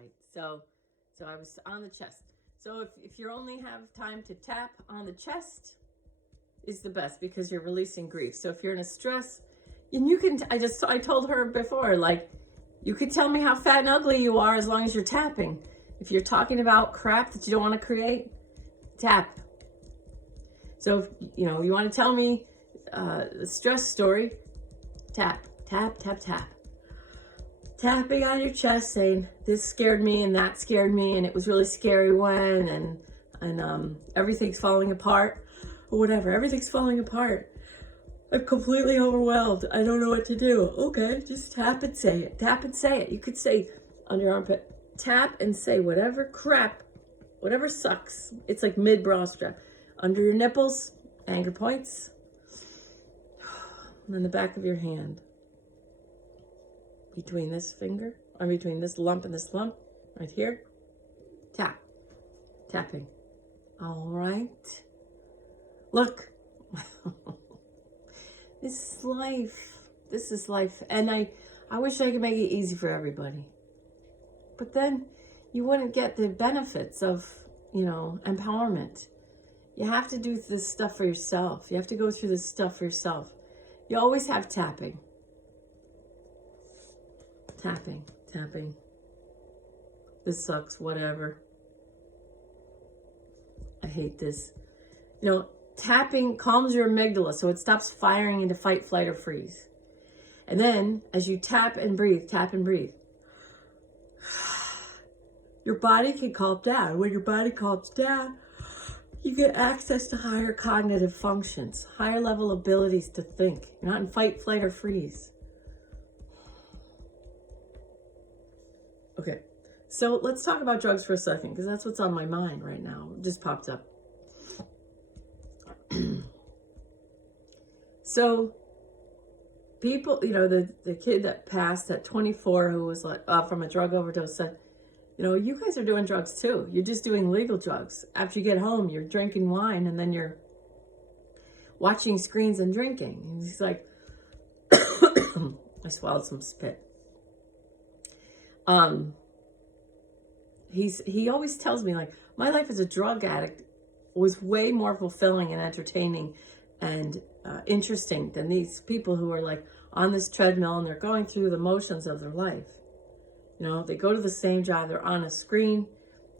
right. So I was on the chest. So if you only have time to tap on the chest, is the best because you're releasing grief. So if you're in a stress, and you can, I told her before, like, you could tell me how fat and ugly you are as long as you're tapping. If you're talking about crap that you don't want to create, tap. So if, you want to tell me the stress story, tap, tap, tap, tap. Tapping on your chest saying, this scared me and that scared me and it was really scary when, and everything's falling apart or whatever. Everything's falling apart. I'm completely overwhelmed. I don't know what to do. Okay, just tap and say it. Tap and say it. You could say on your armpit, tap and say whatever crap, whatever sucks. It's like mid-bra strap. Under your nipples, anger points. And then the back of your hand. Between this finger, or between this lump and this lump, right here. Tap. Tapping. All right. Look. This is life. This is life. And I wish I could make it easy for everybody. But then you wouldn't get the benefits of, empowerment. You have to do this stuff for yourself. You have to go through this stuff for yourself. You always have tapping. Tapping, tapping. This sucks, whatever. I hate this. Tapping calms your amygdala so it stops firing into fight, flight, or freeze. And then as you tap and breathe, your body can calm down. When your body calms down, you get access to higher cognitive functions, higher level abilities to think. You're not in fight, flight, or freeze. Okay, so let's talk about drugs for a second, because that's what's on my mind right now. It just popped up. So people, the kid that passed at 24 who was like from a drug overdose said, you guys are doing drugs too. You're just doing legal drugs. After you get home, you're drinking wine and then you're watching screens and drinking. And he's like, I swallowed some spit. He always tells me, like, my life as a drug addict was way more fulfilling and entertaining and interesting than these people who are like on this treadmill and they're going through the motions of their life. They go to the same job, they're on a screen,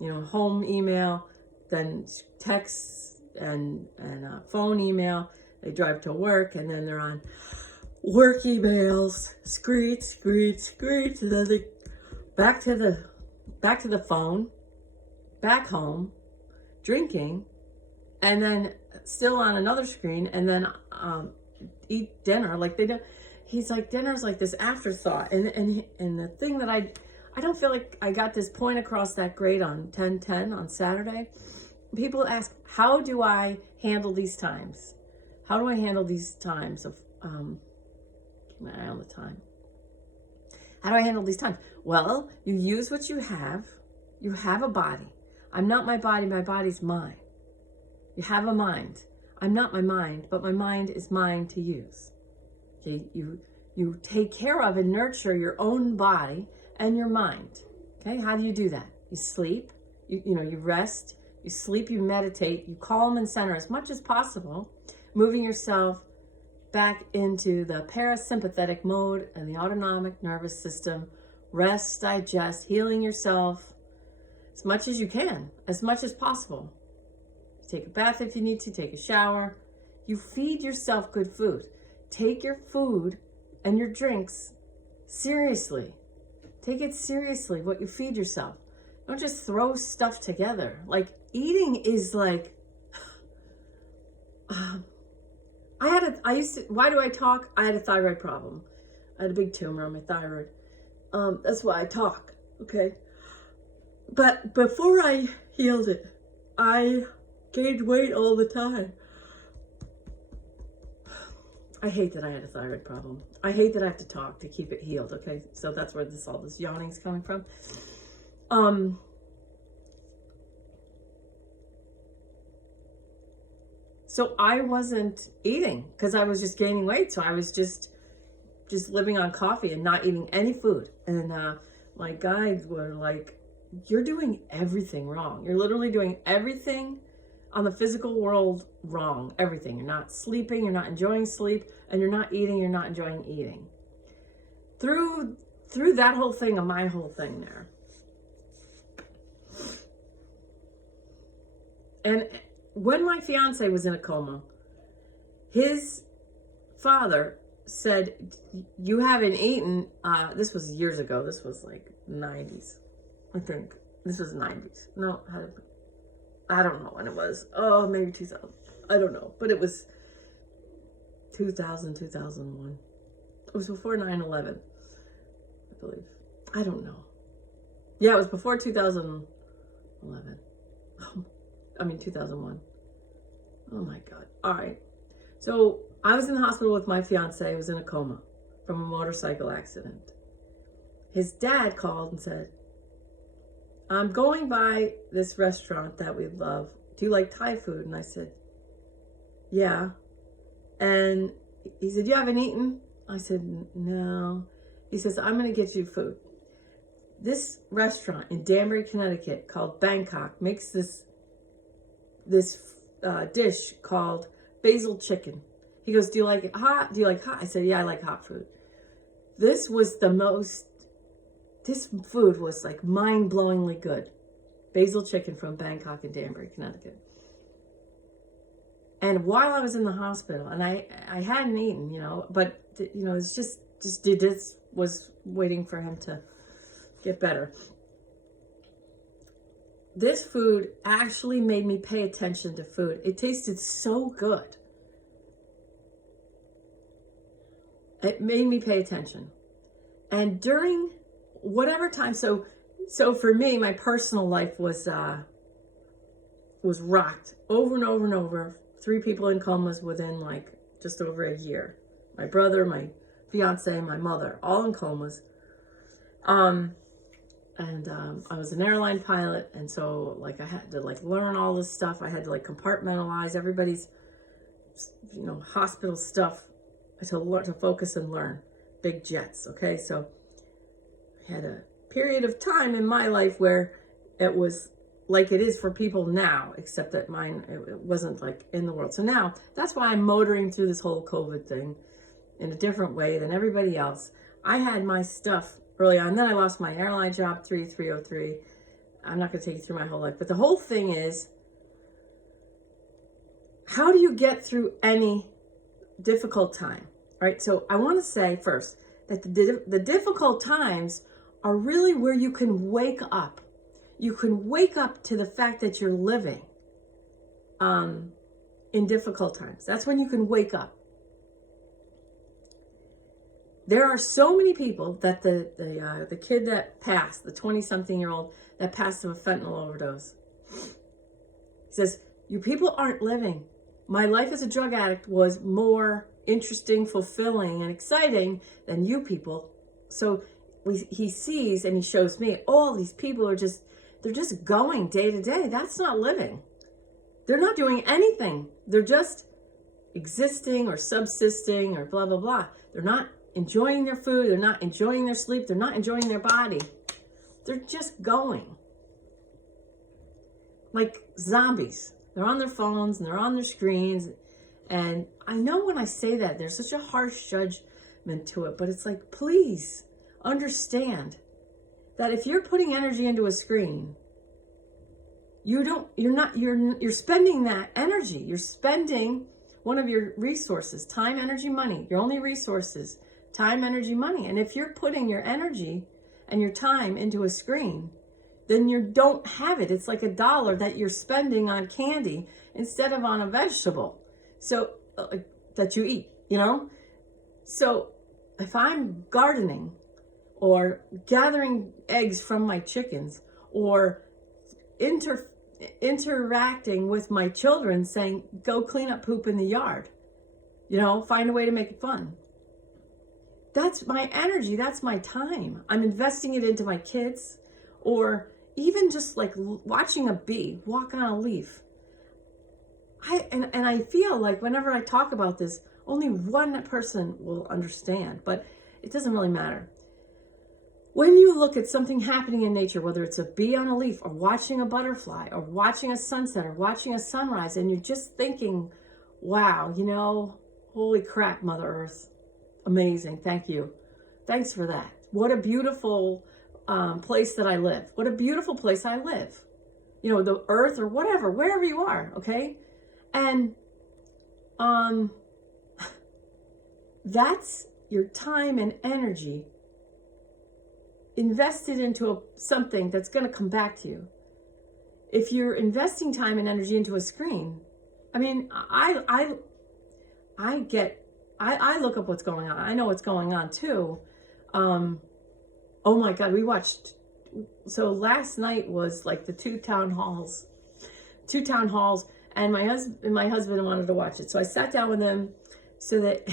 home email, then texts and phone email. They drive to work and then they're on work emails, screech, and then they back to the phone, back home, drinking, and then still on another screen, and then eat dinner. Like they don't. He's like, dinner's like this afterthought, and the thing that I don't feel like I got this point across that great on 10/10 on Saturday. People ask, how do I handle these times? How do I handle these times of keep my eye on the time? How do I handle these times? Well, you use what you have. You have a body. I'm not my body. My body's mine. You have a mind. I'm not my mind, but my mind is mine to use. Okay, you take care of and nurture your own body and your mind. Okay, how do you do that? You sleep. You rest. You sleep. You meditate. You calm and center as much as possible, moving yourself back into the parasympathetic mode and the autonomic nervous system. Rest, digest, healing yourself as much as you can, as much as possible. Take a bath if you need to, take a shower. You feed yourself good food. Take your food and your drinks seriously. Take it seriously, what you feed yourself. Don't just throw stuff together. Like, eating is like, why do I talk? I had a thyroid problem. I had a big tumor on my thyroid. That's why I talk, okay? But before I healed it, I gained weight all the time. I hate that I had a thyroid problem. I hate that I have to talk to keep it healed, okay? So that's where all this yawning's coming from. So I wasn't eating because I was just gaining weight. So I was just living on coffee and not eating any food. And my guides were like, you're doing everything wrong. You're literally doing everything on the physical world wrong. Everything. You're not sleeping, you're not enjoying sleep, and you're not eating, you're not enjoying eating. Through that whole thing and my whole thing there. And when my fiance was in a coma, his father said, you haven't eaten, this was years ago, this was like 90s, I think. This was 90s. No, I don't know when it was. Oh, maybe 2000. I don't know. But it was 2000, 2001. It was before 9/11, I believe. I don't know. Yeah, it was before 2011. 2001. Oh my God. All right. So I was in the hospital with my fiance. I was in a coma from a motorcycle accident. His dad called and said, I'm going by this restaurant that we love. Do you like Thai food? And I said, yeah. And he said, you haven't eaten? I said, no. He says, I'm going to get you food. This restaurant in Danbury, Connecticut called Bangkok makes this dish called basil chicken. He goes, do you like it hot? Do you like hot? I said, yeah, I like hot food. This food was like mind-blowingly good. Basil chicken from Bangkok in Danbury, Connecticut. And while I was in the hospital, and I hadn't eaten, but, it's just was waiting for him to get better. This food actually made me pay attention to food. It tasted so good. It made me pay attention. And during whatever time, so for me, my personal life was rocked over and over and over. 3 people in comas within like just over a year. My brother, my fiance, my mother, all in comas. I was an airline pilot, and so like I had to like learn all this stuff. I had to like compartmentalize everybody's, hospital stuff to focus and learn. Big jets, okay? So I had a period of time in my life where it was like it is for people now, except that mine, it wasn't like in the world. So now that's why I'm motoring through this whole COVID thing in a different way than everybody else. I had my stuff early on. Then I lost my airline job, 303. I'm not going to take you through my whole life. But the whole thing is, how do you get through any difficult time? All right. So I want to say first that the difficult times are really where you can wake up. You can wake up to the fact that you're living in difficult times. That's when you can wake up. There are so many people that the kid that passed, the 20-something-year-old that passed of a fentanyl overdose, he says, you people aren't living. My life as a drug addict was more interesting, fulfilling, and exciting than you people. So he sees and he shows me, all these people they're just going day to day. That's not living. They're not doing anything. They're just existing or subsisting or blah, blah, blah. They're not enjoying their food. They're not enjoying their sleep. They're not enjoying their body. They're just going. Like zombies. They're on their phones and they're on their screens. And I know when I say that, there's such a harsh judgment to it, but it's like, please understand that if you're putting energy into a screen, you're spending that energy. You're spending one of your resources, time, energy, money, your only resources, time, energy, money. And if you're putting your energy and your time into a screen, then you don't have it. It's like $1 that you're spending on candy instead of on a vegetable. So that you eat, So if I'm gardening or gathering eggs from my chickens or interacting with my children saying, go clean up poop in the yard, find a way to make it fun. That's my energy. That's my time. I'm investing it into my kids, or even just like watching a bee walk on a leaf. I feel like whenever I talk about this, only one person will understand, but it doesn't really matter. when you look at something happening in nature, whether it's a bee on a leaf or watching a butterfly or watching a sunset or watching a sunrise, and you're just thinking, wow, you know, holy crap, Mother Earth, amazing, thank you. Thanks for that. What a beautiful place that I live. What a beautiful place I live. You know, the earth or whatever, wherever you are, okay? And that's your time and energy invested into something that's going to come back to you. If you're investing time and energy into a screen, I mean, I look up what's going on. I know what's going on too. Oh my God, we watched. So last night was like the two town halls, and my husband wanted to watch it. So I sat down with him so that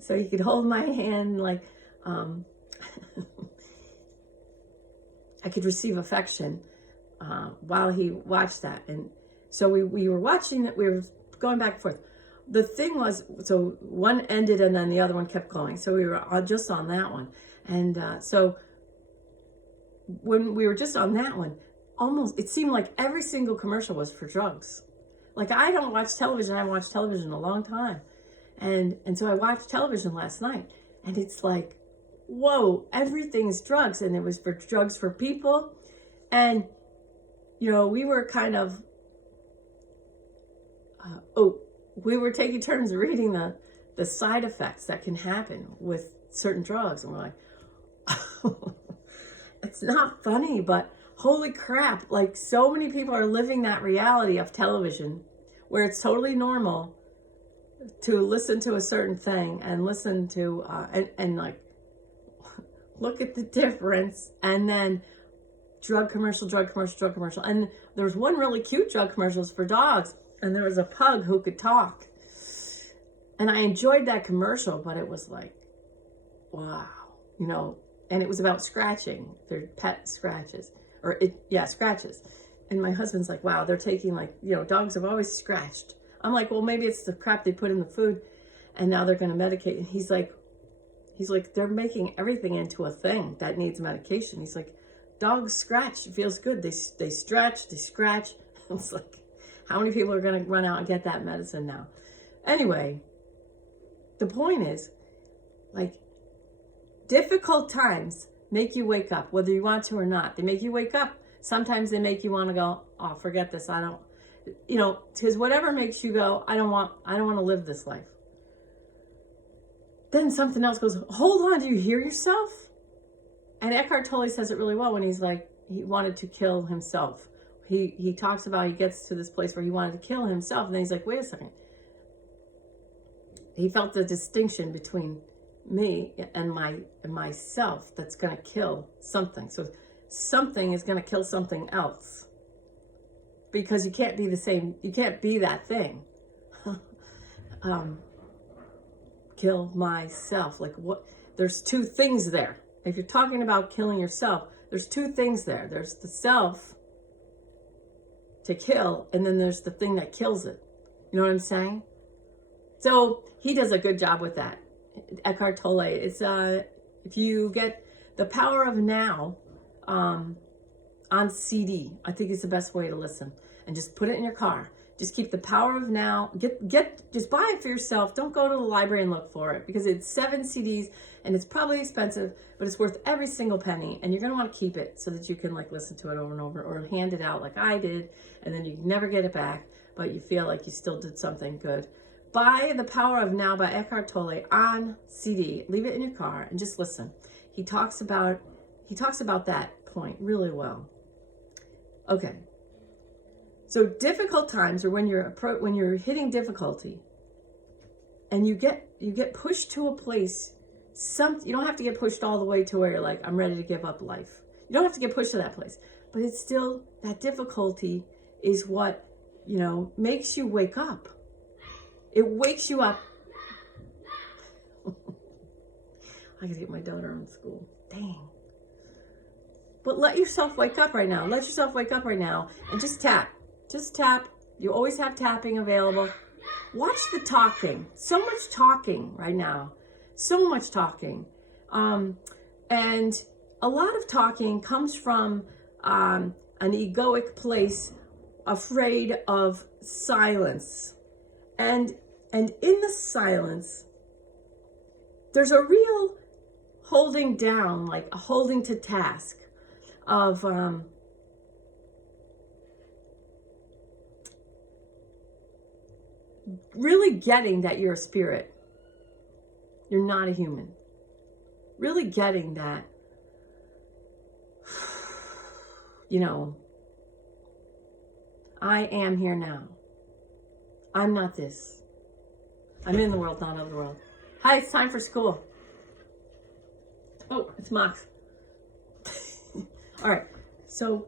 so he could hold my hand, like I could receive affection while he watched that. And so we were watching it. We were going back and forth. The thing was, so one ended and then the other one kept going. So we were just on that one. And so when we were just on that one, almost, it seemed like every single commercial was for drugs. Like, I don't watch television. I haven't watched television in a long time. And so I watched television last night, and it's like, whoa, everything's drugs. And it was for drugs for people. And, you know, we were kind of, we were taking turns reading the side effects that can happen with certain drugs. And we're like, it's not funny, but holy crap, like so many people are living that reality of television where it's totally normal to listen to a certain thing and listen to, and like, look at the difference. And then drug commercial. And there was one really cute drug commercials for dogs. And there was a pug who could talk. And I enjoyed that commercial, but it was like, wow, you know, and it was about scratching, their pet scratches, scratches. And my husband's like, wow, they're taking, like, you know, dogs have always scratched. I'm like, well, maybe it's the crap they put in the food and now they're going to medicate. And he's like, they're making everything into a thing that needs medication. He's like, dogs scratch, it feels good. They stretch, they scratch. It's like, how many people are going to run out and get that medicine now? Anyway, the point is, like, difficult times make you wake up, whether you want to or not. They make you wake up. Sometimes they make you want to go, oh, forget this. I don't, you know, because whatever makes you go, I don't want to live this life. Then something else goes, hold on, do you hear yourself? And Eckhart Tolle says it really well when he's like, he wanted to kill himself. He talks about, he gets to this place where he wanted to kill himself. And then he's like, wait a second. He felt the distinction between me and myself that's going to kill something. So something is going to kill something else, because you can't be the same. You can't be that thing. Kill myself. Like, what? There's two things there. If you're talking about killing yourself, there's two things there. There's the self to kill, and then there's the thing that kills it. You know what I'm saying? So he does a good job with that. Eckhart Tolle. It's if you get The Power of Now on CD, I think it's the best way to listen. And just put it in your car. Just keep The Power of Now. Just buy it for yourself. Don't go to the library and look for it, because it's 7 CDs and it's probably expensive, but it's worth every single penny. And you're gonna want to keep it so that you can, like, listen to it over and over, or hand it out like I did, and then you never get it back, but you feel like you still did something good. Buy The Power of Now by Eckhart Tolle on CD. Leave it in your car and just listen. He talks about that point really well. Okay. So difficult times are when you're hitting difficulty, and you get pushed to a place. You don't have to get pushed all the way to where you're like, I'm ready to give up life. You don't have to get pushed to that place, but it's still, that difficulty is what, you know, makes you wake up. It wakes you up. I gotta get my daughter in school. Dang. But let yourself wake up right now. Let yourself wake up right now and just tap. Just tap. You always have tapping available. Watch the talking. So much talking right now. So much talking. And a lot of talking comes from an egoic place, afraid of silence. And in the silence, there's a real holding down, like a holding to task of really getting that you're a spirit. You're not a human. Really getting that, you know, I am here now. I'm not this. I'm in the world, not of the world. Hi, it's time for school. Oh, it's Max. All right, so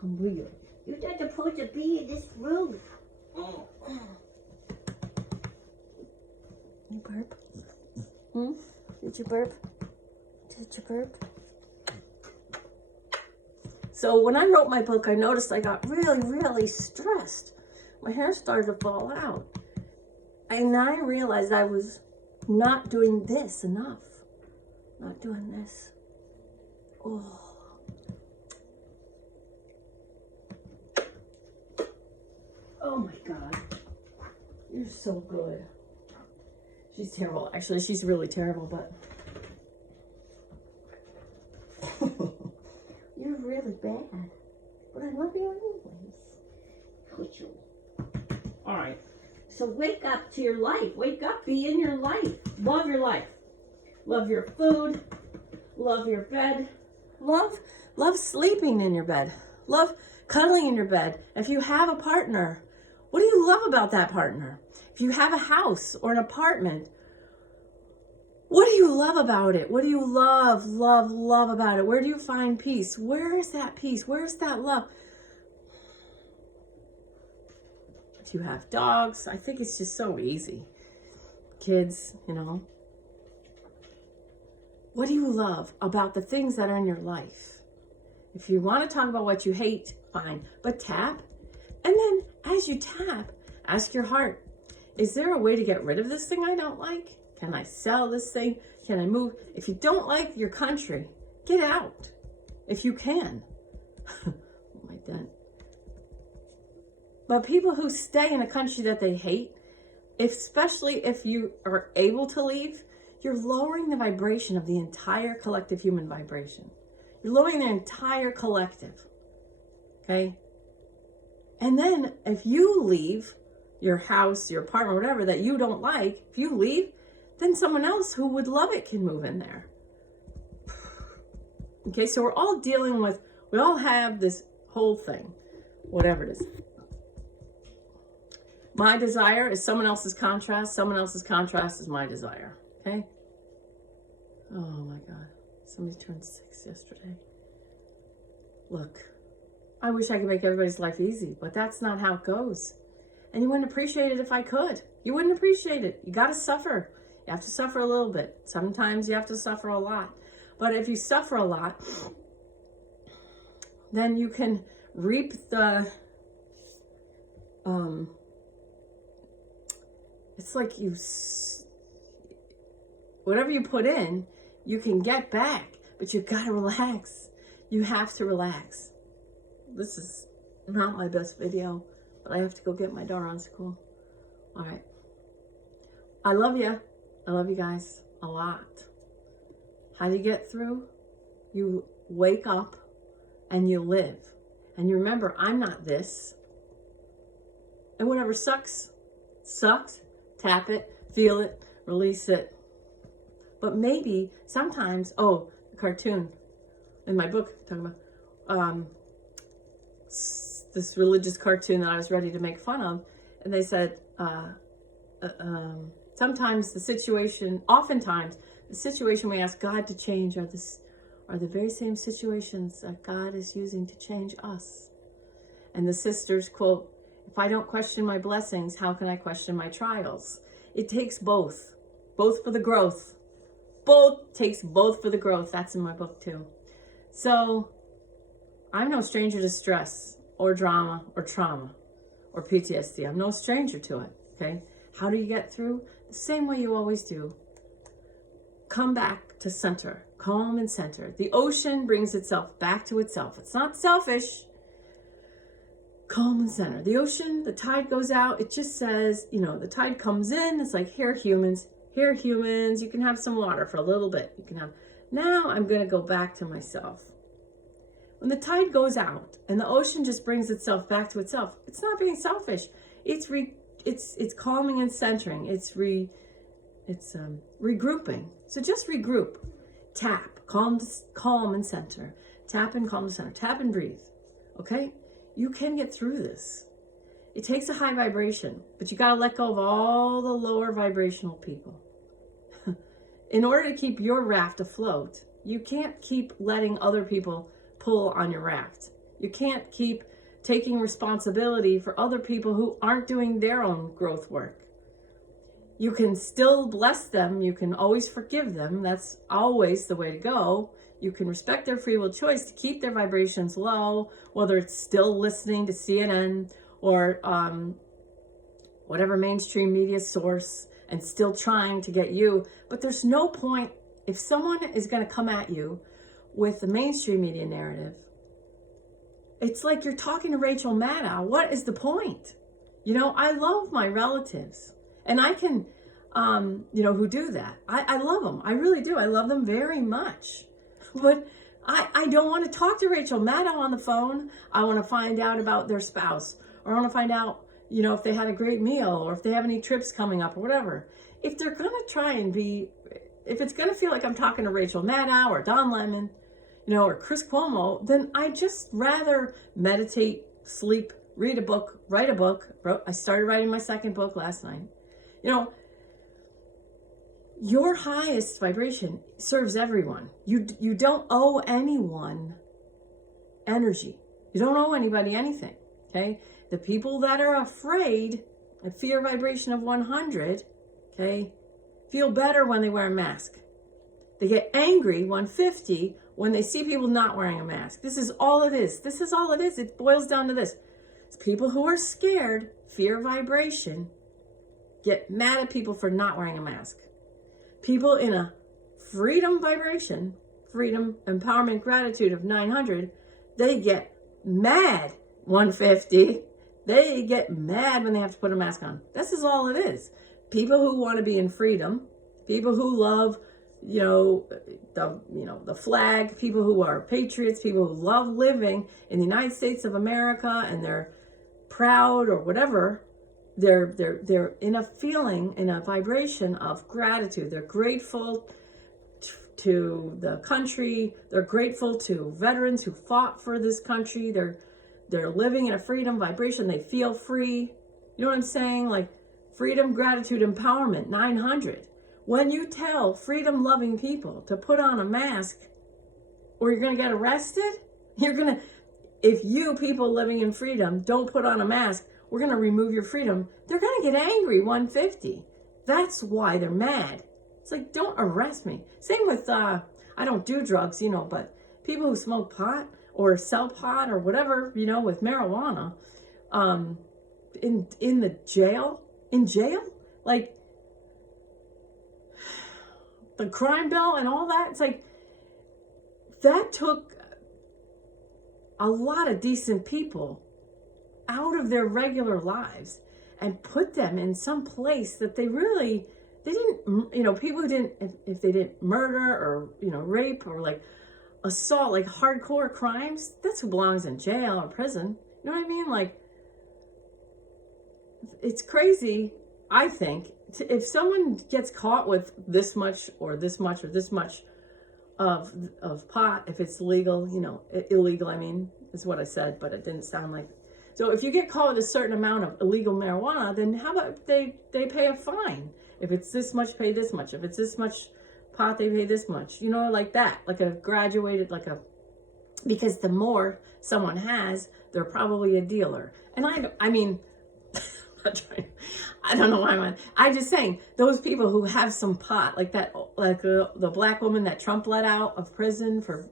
come here. You're not supposed to be in this room. You burp? Did you burp? Did you burp? So when I wrote my book, I noticed I got really, really stressed. My hair started to fall out. And I realized I was not doing this enough. Not doing this. Oh. Oh my God. You're so good. She's terrible. Actually, she's really terrible, but You're really bad. But I love you anyways. Put you. all right. So wake up to your life. Wake up, be in your life. Love your life. Love your food. Love your bed. Love sleeping in your bed. Love cuddling in your bed. If you have a partner, what do you love about that partner? If you have a house or an apartment, what do you love about it? What do you love about it? Where do you find peace? Where is that peace? Where is that love? If you have dogs, I think it's just so easy. Kids, you know. What do you love about the things that are in your life? If you want to talk about what you hate, fine. But tap. And then as you tap, ask your heart, is there a way to get rid of this thing I don't like? Can I sell this thing? Can I move? If you don't like your country, get out. If you can. Oh my God. But people who stay in a country that they hate, especially if you are able to leave, you're lowering the vibration of the entire collective human vibration. You're lowering the entire collective. Okay? And then if you leave your house, your apartment, whatever that you don't like, if you leave, then someone else who would love it can move in there. Okay, so we're all dealing with, we all have this whole thing, whatever it is. My desire is someone else's contrast. Someone else's contrast is my desire. Okay? Oh my God. Somebody turned 6 yesterday. Look, I wish I could make everybody's life easy, but that's not how it goes. And you wouldn't appreciate it if I could. You wouldn't appreciate it. You got to suffer. You have to suffer a little bit. Sometimes you have to suffer a lot. But if you suffer a lot, then you can reap the, it's like you, whatever you put in, you can get back, but you got to relax. You have to relax. This is not my best video, but I have to go get my daughter on school. All right. I love you. I love you guys a lot. How do you get through? You wake up and you live. And you remember, I'm not this. And whatever sucks, sucks. Tap it, feel it, release it. But maybe sometimes, oh, the cartoon in my book, talking about this religious cartoon that I was ready to make fun of. And they said, sometimes the situation, oftentimes, the situation we ask God to change are the very same situations that God is using to change us. And the sisters quote, if I don't question my blessings, how can I question my trials? It takes both for the growth. Takes both for the growth. That's in my book too. So I'm no stranger to stress or drama or trauma or PTSD. I'm no stranger to it, okay? How do you get through? The same way you always do. Come back to center. calm and centered. The ocean brings itself back to itself. It's not selfish. Calm and centered. The ocean, the tide goes out. It just says, the tide comes in. It's like, here humans, you can have some water for a little bit. Now I'm going to go back to myself. When the tide goes out and the ocean just brings itself back to itself, it's not being selfish. It's calming and centering. It's regrouping. So just regroup. Tap, calm and center. Tap and calm and center. Tap and breathe. Okay? You can get through this. It takes a high vibration, but you got to let go of all the lower vibrational people. In order to keep your raft afloat, you can't keep letting other people pull on your raft. You can't keep taking responsibility for other people who aren't doing their own growth work. You can still bless them. You can always forgive them. That's always the way to go. You can respect their free will choice to keep their vibrations low, whether it's still listening to CNN or whatever mainstream media source and still trying to get you. But there's no point if someone is going to come at you with the mainstream media narrative. It's like you're talking to Rachel Maddow. What is the point? I love my relatives, and I can, who do that. I love them. I really do. I love them very much. But I don't want to talk to Rachel Maddow on the phone. I want to find out about their spouse, or I want to find out, if they had a great meal, or if they have any trips coming up, or whatever. If they're going to try and if it's going to feel like I'm talking to Rachel Maddow or Don Lemon, or Chris Cuomo, then I just rather meditate, sleep, read a book, write a book. I started writing my second book last night. Your highest vibration serves everyone. You don't owe anyone energy. You don't owe anybody anything, okay? The people that are afraid, a fear vibration of 100, okay, feel better when they wear a mask. They get angry, 150, when they see people not wearing a mask. This is all it is. This is all it is. It boils down to this. It's people who are scared, fear vibration, get mad at people for not wearing a mask. People in a freedom vibration, freedom, empowerment, gratitude of 900, they get mad, 150. They get mad when they have to put a mask on. This is all it is. People who want to be in freedom, people who love the flag, people who are patriots, people who love living in the United States of America, and they're proud or whatever. They're in a feeling, in a vibration of gratitude. They're grateful to the country. They're grateful to veterans who fought for this country. They're living in a freedom vibration. They feel free. You know what I'm saying? Like freedom, gratitude, empowerment, 900. When you tell freedom-loving people to put on a mask or you're going to get arrested, if you people living in freedom don't put on a mask, we're going to remove your freedom. They're going to get angry, 150. That's why they're mad. It's like, don't arrest me. Same with, I don't do drugs, but people who smoke pot or sell pot or whatever, with marijuana, in the jail, like, the crime bill and all that, it's like, that took a lot of decent people out of their regular lives and put them in some place that they didn't, people who didn't, if they didn't murder or, rape or like assault, like hardcore crimes, that's who belongs in jail or prison. You know what I mean? Like, it's crazy, I think. If someone gets caught with this much or this much or this much of pot, if it's legal, illegal, I mean, is what I said, but it didn't sound like. So if you get caught with a certain amount of illegal marijuana, then how about they pay a fine? If it's this much, pay this much. If it's this much pot, they pay this much. Like that, like a graduated, because the more someone has, they're probably a dealer. And I don't know why I'm just saying, those people who have some pot, like that, like the black woman that Trump let out of prison for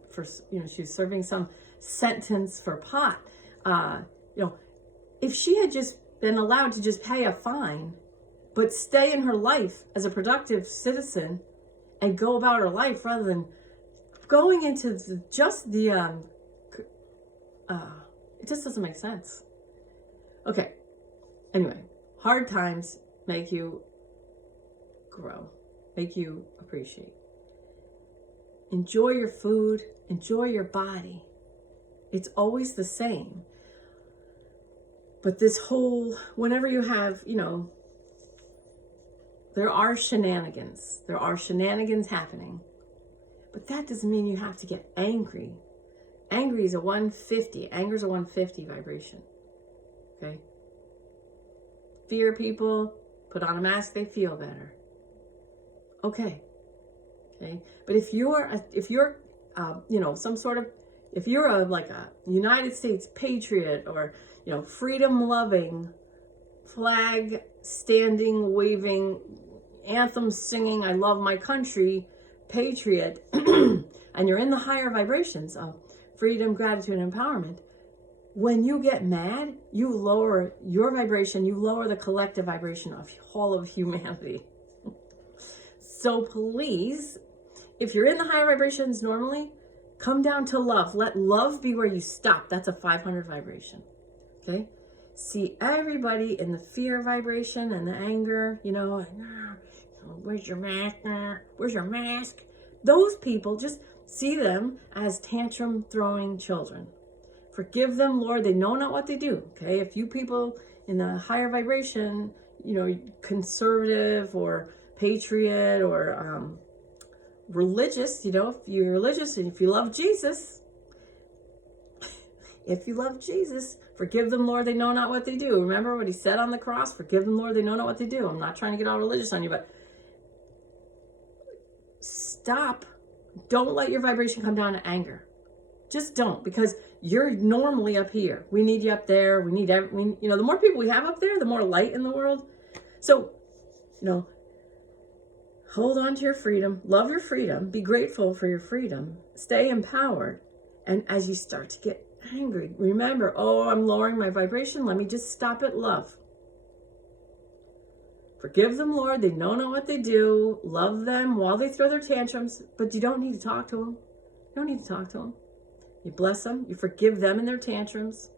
she was serving some sentence for pot. If she had just been allowed to just pay a fine, but stay in her life as a productive citizen and go about her life rather than going into it just doesn't make sense. Okay. Anyway, hard times make you grow, make you appreciate. Enjoy your food, enjoy your body. It's always the same. But this whole, whenever you have, there are shenanigans. There are shenanigans happening. But that doesn't mean you have to get angry. Angry is a 150. Anger is a 150 vibration. Okay? Fear people, put on a mask, they feel better. Okay. Okay? But if you're like a United States patriot or, freedom loving, flag standing, waving, anthem singing, I love my country, patriot, and you're in the higher vibrations of freedom, gratitude, and empowerment, when you get mad, you lower your vibration, you lower the collective vibration of all of humanity. So please, if you're in the higher vibrations normally, come down to love. Let love be where you stop. That's a 500 vibration. Okay? See everybody in the fear vibration and the anger, where's your mask? Where's your mask? Those people, just see them as tantrum throwing children. Forgive them, Lord. They know not what they do. Okay? If you people in the higher vibration, conservative or patriot or religious, if you're religious and if you love Jesus, forgive them, Lord, they know not what they do. Remember what he said on the cross? Forgive them, Lord, they know not what they do. I'm not trying to get all religious on you, but stop. Don't let your vibration come down to anger. Just don't, because you're normally up here. We need you up there. We need, the more people we have up there, the more light in the world. So, hold on to your freedom, love your freedom, be grateful for your freedom, stay empowered. And as you start to get angry, remember, I'm lowering my vibration. Let me just stop at love. Forgive them, Lord. They know not what they do. Love them while they throw their tantrums, but you don't need to talk to them. You don't need to talk to them. You bless them. You forgive them in their tantrums.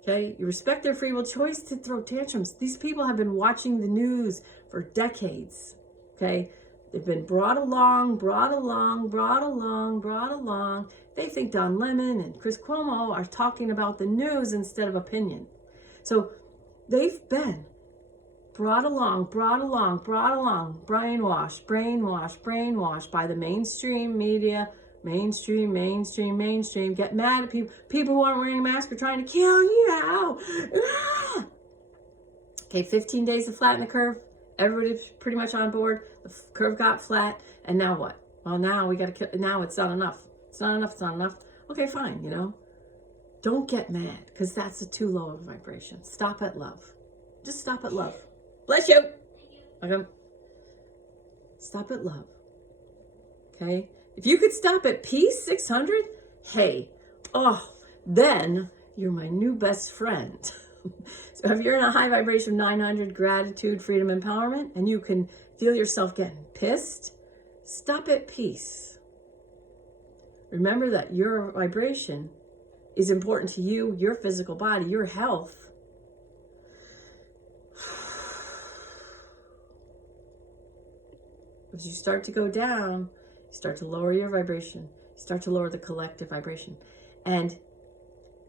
Okay? You respect their free will choice to throw tantrums. These people have been watching the news for decades. Okay? They've been brought along. They think Don Lemon and Chris Cuomo are talking about the news instead of opinion. So they've been brought along, brainwashed by the mainstream media, mainstream, get mad at people who aren't wearing a mask are trying to kill you. Okay, 15 days to flatten the curve. Everybody's pretty much on board. The curve got flat, and now what? Well, now we got to. Now it's not enough. It's not enough. Okay, fine. Don't get mad because that's a too low of a vibration. Stop at love. Just stop at love. Bless you. Okay. Stop at love. Okay. If you could stop at peace 600, hey, then you're my new best friend. So if you're in a high vibration of 900, gratitude, freedom, empowerment, and you can feel yourself getting pissed, stop at peace. Remember that your vibration is important to you, your physical body, your health. As you start to go down, you start to lower your vibration. You start to lower the collective vibration. And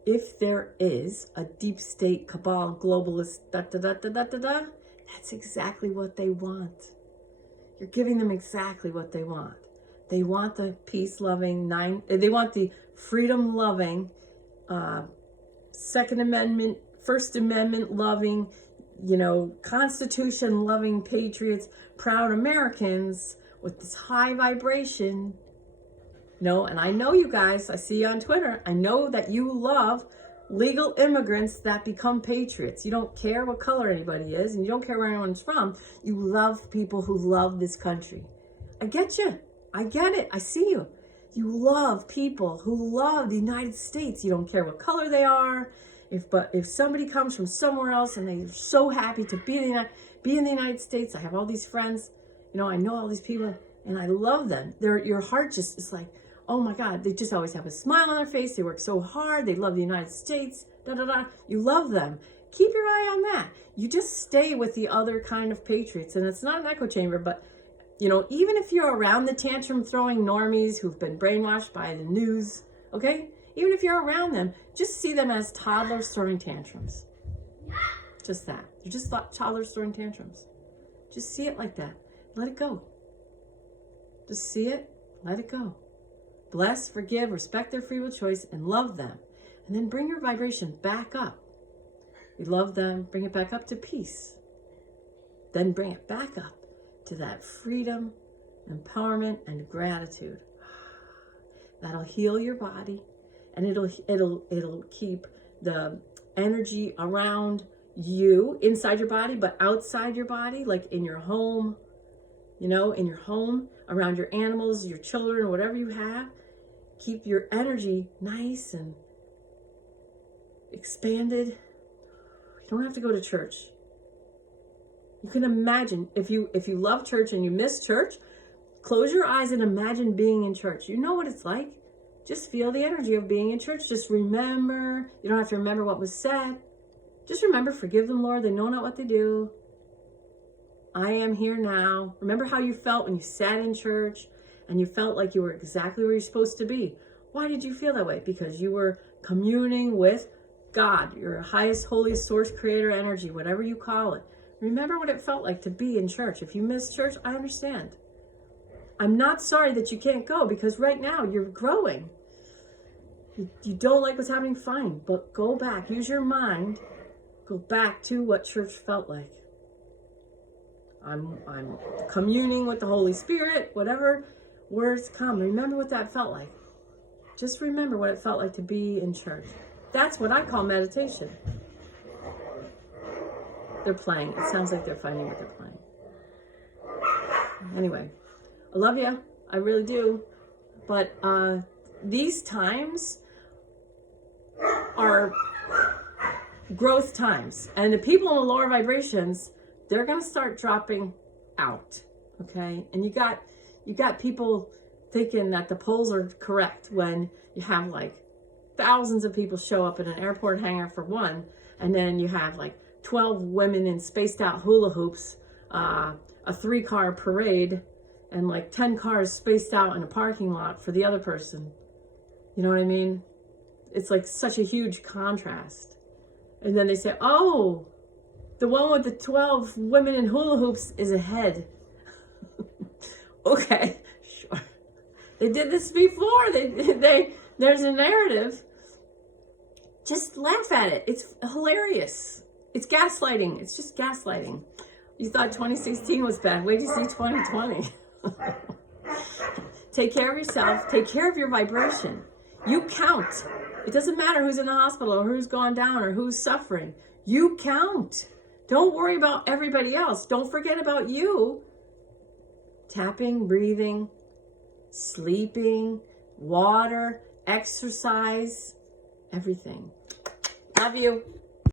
if there is a deep state, cabal, globalist, that's exactly what they want. You're giving them exactly what they want. They want the peace-loving, they want the freedom-loving, Second Amendment, First Amendment-loving, Constitution-loving patriots, proud Americans with this high vibration. And I know you guys, I see you on Twitter. I know that you love legal immigrants that become patriots. You don't care what color anybody is, and you don't care where anyone's from. You love people who love this country. I get you. I get it. I see you. You love people who love the United States. You don't care what color they are. If somebody comes from somewhere else and they're so happy to be in the United States, I have all these friends. I know all these people, and I love them. Your heart just is like, oh my God, they just always have a smile on their face. They work so hard. They love the United States. Da, da, da. You love them. Keep your eye on that. You just stay with the other kind of patriots. And it's not an echo chamber, but you know, even if you're around the tantrum throwing normies who've been brainwashed by the news, okay? Even if you're around them, just see them as toddlers throwing tantrums. Just that. They're just toddlers throwing tantrums. Just see it like that. Let it go. Just see it, let it go. Bless, forgive, respect their free will choice, and love them. And then bring your vibration back up. You love them, bring it back up to peace. Then bring it back up to that freedom, empowerment, and gratitude. That'll heal your body, and it'll keep the energy around you inside your body, but outside your body, like in your home, you know, in your home, around your animals, your children, whatever you have. Keep your energy nice and expanded. You don't have to go to church. You can imagine, if you love church and you miss church, close your eyes and imagine being in church. You know what it's like. Just feel the energy of being in church. Just remember. You don't have to remember what was said. Just remember, forgive them, Lord. They know not what they do. I am here now. Remember how you felt when you sat in church and you felt like you were exactly where you're supposed to be. Why did you feel that way? Because you were communing with God, your highest, holiest source, creator, energy, whatever you call it. Remember what it felt like to be in church. If you miss church, I understand. I'm not sorry that you can't go, because right now you're growing. You don't like what's happening, fine. But go back. Use your mind. Go back to what church felt like. I'm communing with the Holy Spirit, whatever words come. Remember what that felt like. Just remember what it felt like to be in church. That's what I call meditation. They're playing. It sounds like they're finding what they're playing. Anyway, I love you. I really do. But these times are growth times. And the people in the lower vibrations, they're going to start dropping out. Okay? And you got people thinking that the polls are correct when you have like thousands of people show up in an airport hangar for one, and then you have like 12 women in spaced out hula hoops, a 3-car parade, and like 10 cars spaced out in a parking lot for the other person. You know what I mean? It's like such a huge contrast. And then they say, oh, the one with the 12 women in hula hoops is ahead. Okay, sure. They did this before. There's a narrative. Just laugh at it. It's hilarious. It's gaslighting. It's just gaslighting. You thought 2016 was bad. Wait to see 2020. Take care of yourself. Take care of your vibration. You count. It doesn't matter who's in the hospital or who's gone down or who's suffering. You count. Don't worry about everybody else. Don't forget about you. Tapping, breathing, sleeping, water, exercise, everything. Love you.